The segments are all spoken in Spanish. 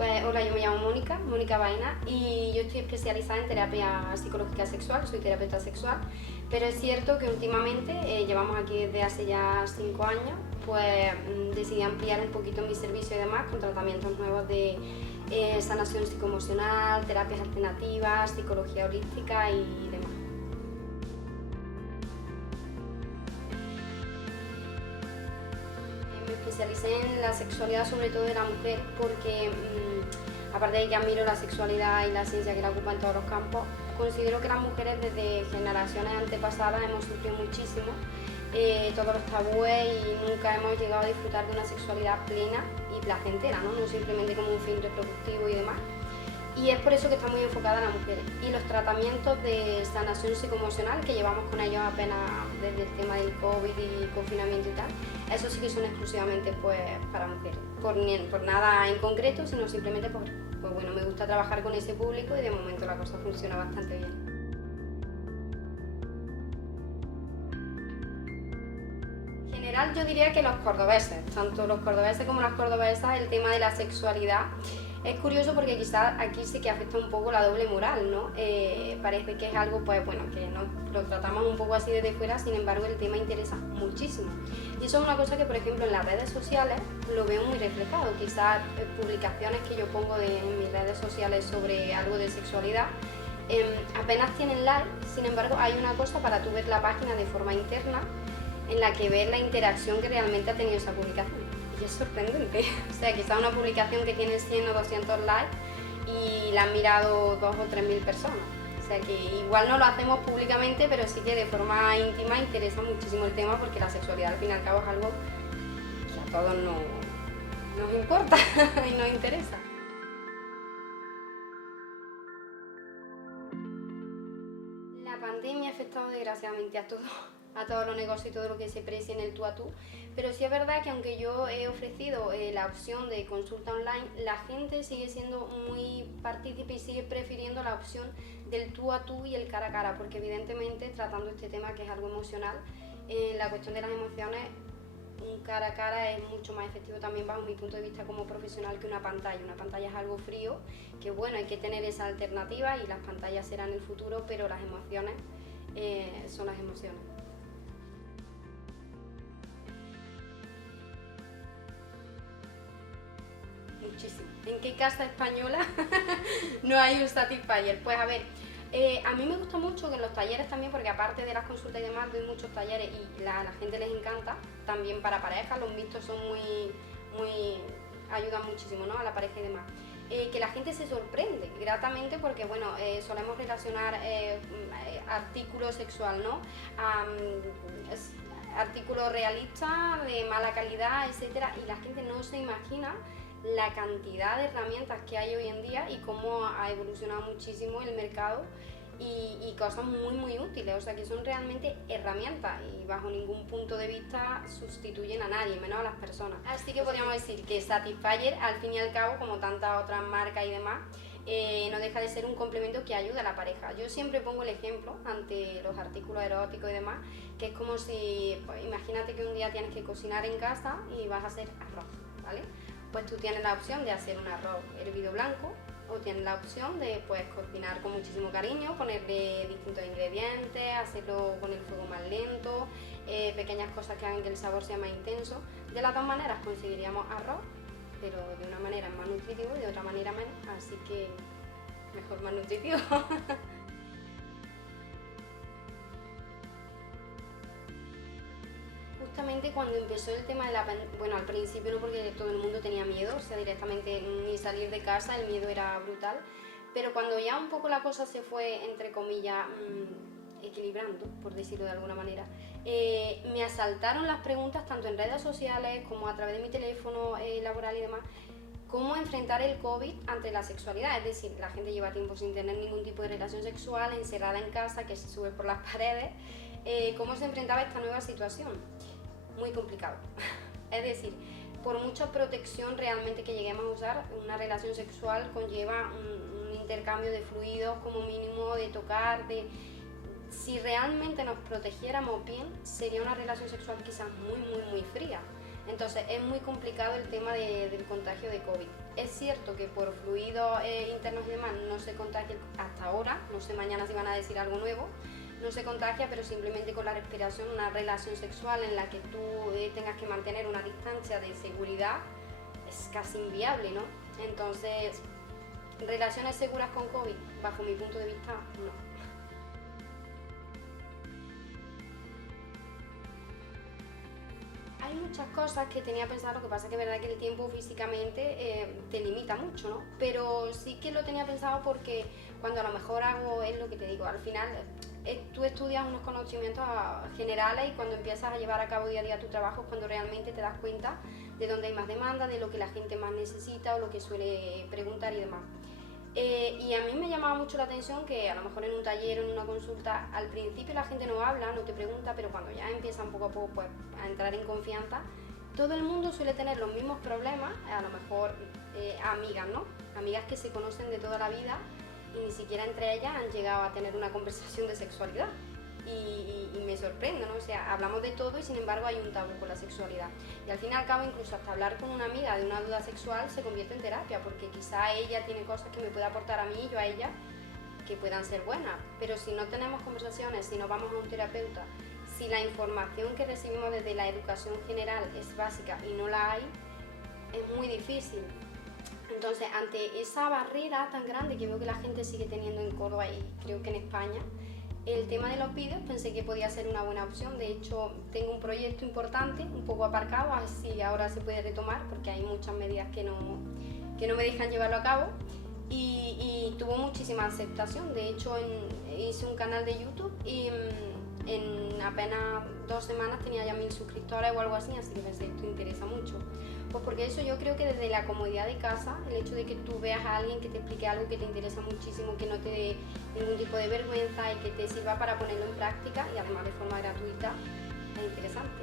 Pues hola, yo me llamo Mónica Baena, y yo estoy especializada en terapia psicológica sexual, soy terapeuta sexual, pero es cierto que últimamente, llevamos aquí desde hace ya 5 años, pues decidí ampliar un poquito mi servicio y demás con tratamientos nuevos de sanación psicoemocional, terapias alternativas, psicología holística y demás. Me especialicé en la sexualidad, sobre todo de la mujer, porque aparte de que admiro la sexualidad y la ciencia que la ocupa en todos los campos, considero que las mujeres desde generaciones antepasadas hemos sufrido muchísimo todos los tabúes y nunca hemos llegado a disfrutar de una sexualidad plena y placentera, ¿no? No simplemente como un fin reproductivo y demás. Y es por eso que está muy enfocada a las mujeres. Y los tratamientos de sanación psicoemocional que llevamos con ellos apenas desde el tema del COVID y confinamiento y tal, eso sí que son exclusivamente pues, para mujeres. Por nada en concreto, sino simplemente por, pues bueno, me gusta trabajar con ese público y de momento la cosa funciona bastante bien. En general yo diría que los cordobeses, tanto los cordobeses como las cordobesas, el tema de la sexualidad es curioso porque quizás aquí sí que afecta un poco la doble moral, ¿no? Parece que es algo, pues bueno, que nos lo tratamos un poco así desde fuera, sin embargo el tema interesa muchísimo. Y eso es una cosa que, por ejemplo, en las redes sociales lo veo muy reflejado. Quizás publicaciones que yo pongo en mis redes sociales sobre algo de sexualidad, apenas tienen like, sin embargo hay una cosa para tú ver la página de forma interna en la que ves la interacción que realmente ha tenido esa publicación. Y es sorprendente. O sea, quizá una publicación que tiene 100 o 200 likes y la han mirado 2 o 3 mil personas. O sea que igual no lo hacemos públicamente, pero sí que de forma íntima interesa muchísimo el tema, porque la sexualidad al fin y al cabo es algo que a todos nos importa y nos interesa. La pandemia ha afectado desgraciadamente a todos los negocios y todo lo que se precie en el tú a tú, pero sí es verdad que aunque yo he ofrecido la opción de consulta online, la gente sigue siendo muy partícipe y sigue prefiriendo la opción del tú a tú y el cara a cara, porque evidentemente tratando este tema que es algo emocional, la cuestión de las emociones, un cara a cara es mucho más efectivo también bajo mi punto de vista como profesional que una pantalla. Una pantalla es algo frío, que bueno, hay que tener esa alternativa y las pantallas serán el futuro, pero las emociones son las emociones. Muchísimo. ¿En qué casa española no hay un Satisfyer? Pues a ver, a mí me gusta mucho que en los talleres también, porque aparte de las consultas y demás, doy muchos talleres y la gente les encanta, también para parejas, los mixtos son muy ayudan muchísimo, ¿no? A la pareja y demás. Que la gente se sorprende gratamente porque, bueno, solemos relacionar artículo sexual, ¿no? Artículo realista, de mala calidad, etcétera, y la gente no se imagina la cantidad de herramientas que hay hoy en día y cómo ha evolucionado muchísimo el mercado y cosas muy útiles, o sea que son realmente herramientas y bajo ningún punto de vista sustituyen a nadie, menos a las personas. Así que podríamos decir que Satisfyer, al fin y al cabo, como tantas otras marcas y demás, no deja de ser un complemento que ayuda a la pareja. Yo siempre pongo el ejemplo ante los artículos eróticos y demás, que es como si, pues, imagínate que un día tienes que cocinar en casa y vas a hacer arroz, ¿vale? Pues tú tienes la opción de hacer un arroz hervido blanco, o tienes la opción de pues cocinar con muchísimo cariño, ponerle distintos ingredientes, hacerlo con el fuego más lento, pequeñas cosas que hagan que el sabor sea más intenso. De las dos maneras conseguiríamos arroz, pero de una manera más nutritivo y de otra manera menos, así que mejor más nutritivo. Justamente cuando empezó el tema de la pandemia, bueno, al principio no, porque todo el mundo tenía miedo, o sea, directamente ni salir de casa, el miedo era brutal, pero cuando ya un poco la cosa se fue, entre comillas, equilibrando, por decirlo de alguna manera, me asaltaron las preguntas tanto en redes sociales como a través de mi teléfono laboral y demás, cómo enfrentar el COVID ante la sexualidad. Es decir, la gente lleva tiempo sin tener ningún tipo de relación sexual, encerrada en casa, que se sube por las paredes, cómo se enfrentaba esta nueva situación. Muy complicado. Es decir, por mucha protección realmente que lleguemos a usar, una relación sexual conlleva un intercambio de fluidos como mínimo, de tocar, de... Si realmente nos protegiéramos bien, sería una relación sexual quizás muy fría. Entonces es muy complicado el tema del contagio de COVID. Es cierto que por fluidos internos y demás no se contagia hasta ahora, no sé mañana si van a decir algo nuevo, no se contagia, pero simplemente con la respiración, una relación sexual en la que tú tengas que mantener una distancia de seguridad es casi inviable, ¿no? Entonces, relaciones seguras con COVID, bajo mi punto de vista, no. Hay muchas cosas que tenía pensado, lo que pasa es que es verdad que el tiempo físicamente te limita mucho, ¿no? Pero sí que lo tenía pensado porque cuando a lo mejor hago, es lo que te digo, al final tú estudias unos conocimientos generales y cuando empiezas a llevar a cabo día a día tu trabajo es cuando realmente te das cuenta de dónde hay más demanda, de lo que la gente más necesita o lo que suele preguntar y demás. Y a mí me llamaba mucho la atención que a lo mejor en un taller o en una consulta al principio la gente no habla, no te pregunta, pero cuando ya empiezan poco a poco pues, a entrar en confianza, todo el mundo suele tener los mismos problemas, a lo mejor amigas, ¿no? Amigas que se conocen de toda la vida y ni siquiera entre ellas han llegado a tener una conversación de sexualidad. Y me sorprende, ¿no? O sea, hablamos de todo y sin embargo hay un tabú con la sexualidad. Y al fin y al cabo, incluso hasta hablar con una amiga de una duda sexual se convierte en terapia, porque quizá ella tiene cosas que me puede aportar a mí y yo a ella que puedan ser buenas. Pero si no tenemos conversaciones, si no vamos a un terapeuta, si la información que recibimos desde la educación general es básica y no la hay, es muy difícil. Entonces, ante esa barrera tan grande que veo que la gente sigue teniendo en Córdoba y creo que en España, el tema de los vídeos pensé que podía ser una buena opción. De hecho, tengo un proyecto importante, un poco aparcado, así ahora se puede retomar porque hay muchas medidas que no me dejan llevarlo a cabo. Y tuvo muchísima aceptación. De hecho, hice un canal de YouTube y en apenas 2 semanas tenía ya 1000 suscriptores o algo así, así que pensé, esto interesa mucho. Pues porque eso yo creo que desde la comodidad de casa, el hecho de que tú veas a alguien que te explique algo que te interesa muchísimo, que no te dé ningún tipo de vergüenza y que te sirva para ponerlo en práctica y además de forma gratuita, es interesante.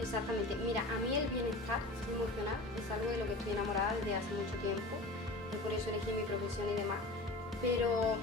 Exactamente. Mira, a mí el bienestar emocional es algo de lo que estoy enamorada desde hace mucho tiempo, y por eso elegí mi profesión y demás. Pero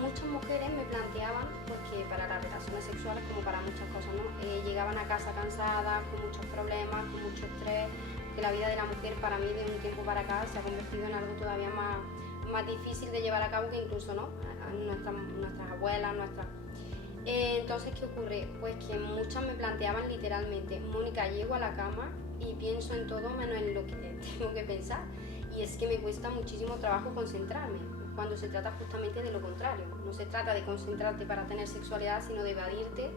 muchas mujeres me planteaban pues, que para las relaciones sexuales, como para muchas cosas, ¿no? Llegaban a casa cansadas, con muchos problemas, con mucho estrés, que la vida de la mujer para mí de un tiempo para acá se ha convertido en algo todavía más difícil de llevar a cabo que incluso ¿no? nuestras abuelas, nuestras... Entonces, ¿qué ocurre? Pues que muchas me planteaban literalmente, Mónica, llego a la cama y pienso en todo menos en lo que tengo que pensar. Y es que me cuesta muchísimo trabajo concentrarme, cuando se trata justamente de lo contrario. No se trata de concentrarte para tener sexualidad, sino de evadirte,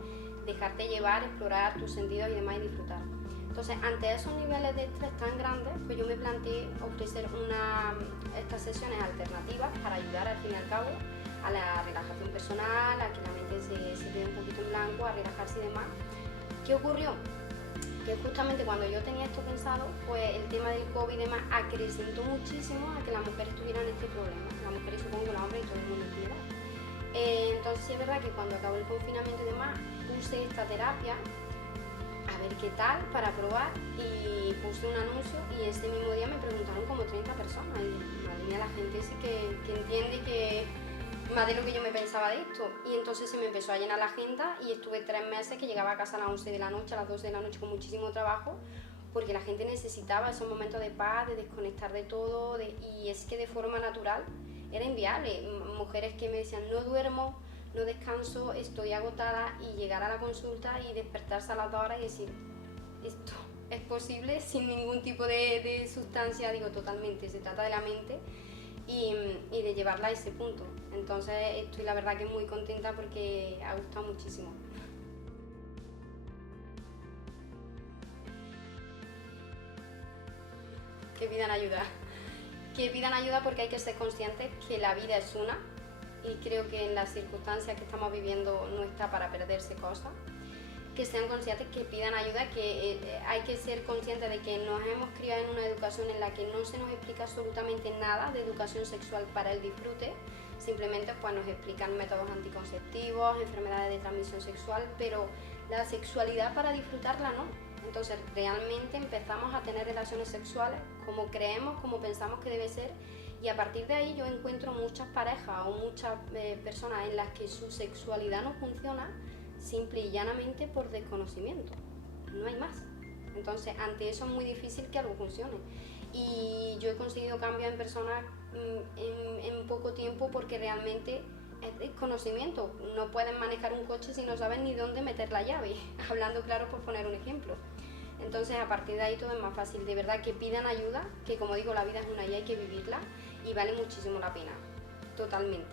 dejarte llevar, explorar tus sentidos y demás y disfrutar. Entonces, ante esos niveles de estrés tan grandes, pues yo me planteé ofrecer estas sesiones alternativas para ayudar al fin y al cabo a la relajación personal, a que la mente se quede un poquito en blanco, a relajarse y demás. ¿Qué ocurrió? Que justamente cuando yo tenía esto pensado, pues el tema del COVID y demás acrecentó muchísimo a que las mujeres tuvieran este problema. Las mujeres, supongo, los hombres y todo el mundo en general. Entonces sí es verdad que cuando acabó el confinamiento y demás, puse esta terapia a ver qué tal para probar y puse un anuncio y ese mismo día me preguntaron como 30 personas y madre mía, la gente sí que entiende que más de lo que yo me pensaba de esto. Y entonces se me empezó a llenar la agenda y estuve 3 meses que llegaba a casa a las 11 de la noche, a las 12 de la noche con muchísimo trabajo, porque la gente necesitaba esos momentos de paz, de desconectar de todo, y es que de forma natural era inviable. Mujeres que me decían, no duermo, no descanso, estoy agotada, y llegar a la consulta y despertarse a las 2 horas y decir, esto es posible sin ningún tipo de sustancia, digo totalmente, se trata de la mente y de llevarla a ese punto. Entonces estoy la verdad que muy contenta porque ha gustado muchísimo. Que pidan ayuda. Que pidan ayuda porque hay que ser conscientes que la vida es una y creo que en las circunstancias que estamos viviendo no está para perderse cosas. Que sean conscientes, que pidan ayuda, que hay que ser conscientes de que nos hemos criado en una educación en la que no se nos explica absolutamente nada de educación sexual para el disfrute, simplemente pues nos explican métodos anticonceptivos, enfermedades de transmisión sexual, pero la sexualidad para disfrutarla no. Entonces realmente empezamos a tener relaciones sexuales como creemos, como pensamos que debe ser, Y a partir de ahí yo encuentro muchas parejas o muchas personas en las que su sexualidad no funciona simple y llanamente por desconocimiento, no hay más. Entonces ante eso es muy difícil que algo funcione. Y yo he conseguido cambios en personas en poco tiempo porque realmente es desconocimiento. No pueden manejar un coche si no saben ni dónde meter la llave, hablando claro por poner un ejemplo. Entonces a partir de ahí todo es más fácil. De verdad que pidan ayuda, que como digo la vida es una y hay que vivirla y vale muchísimo la pena, totalmente.